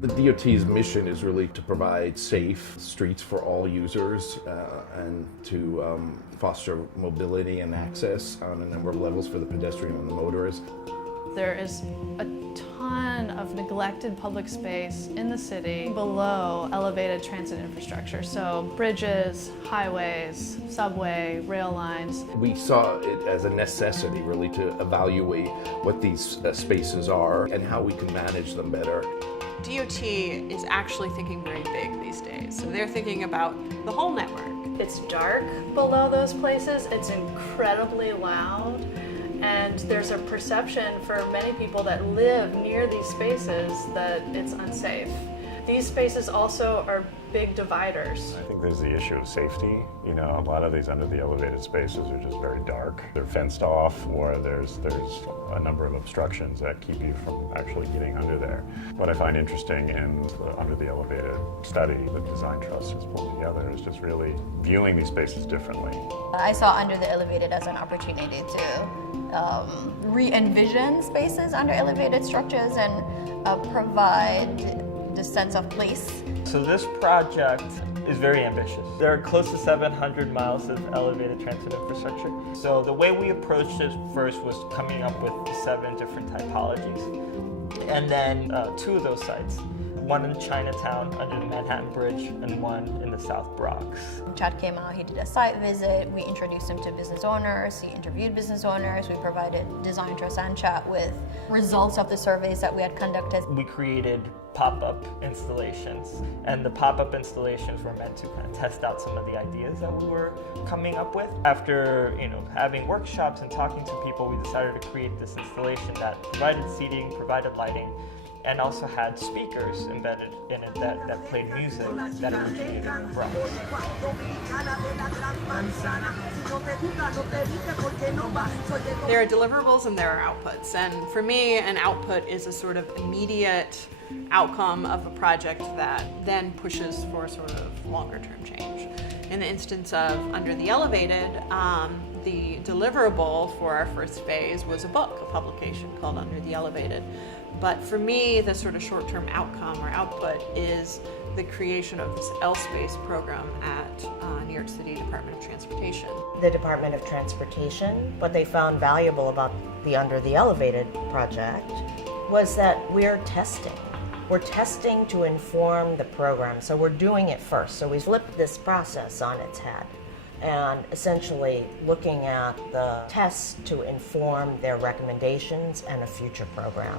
The DOT's mission is really to provide safe streets for all users and to foster mobility and access on a number of levels for the pedestrian and the motorist. There is a ton of neglected public space in the city below elevated transit infrastructure. So bridges, highways, subway, rail lines. We saw it as a necessity really to evaluate what these spaces are and how we can manage them better. DOT is actually thinking very big these days. So they're thinking about the whole network. It's dark below those places. It's incredibly loud. And there's a perception for many people that live near these spaces that it's unsafe. These spaces also are big dividers. I think there's the issue of safety. You know, a lot of these under the elevated spaces are just very dark. They're fenced off, or there's a number of obstructions that keep you from actually getting under there. What I find interesting in the under the elevated study that Design Trust has pulled together is just really viewing these spaces differently. I saw under the elevated as an opportunity to re-envision spaces under elevated structures and provide the sense of place. So this project is very ambitious. There are close to 700 miles of elevated transit infrastructure. So the way we approached it first was coming up with 7 different typologies. And then 2 of those sites, one in Chinatown under the Manhattan Bridge and one in the South Bronx. Chad came out, he did a site visit, we introduced him to business owners, he interviewed business owners, we provided Design Trust and Chat with results of the surveys that we had conducted. We created pop-up installations, and the pop-up installations were meant to kind of test out some of the ideas that we were coming up with. After having workshops and talking to people, we decided to create this installation that provided seating, provided lighting, and also had speakers embedded in it that played music that originated in the Bronx. There are deliverables and there are outputs. And for me, an output is a sort of immediate outcome of a project that then pushes for sort of longer term change. In the instance of Under the Elevated, the deliverable for our first phase was a book, a publication called Under the Elevated. But for me, the sort of short-term outcome or output is the creation of this L-Space program at New York City Department of Transportation. The Department of Transportation, what they found valuable about the Under the Elevated project was that we're testing. We're testing to inform the program, so we're doing it first. So we flipped this process on its head and essentially looking at the tests to inform their recommendations and a future program.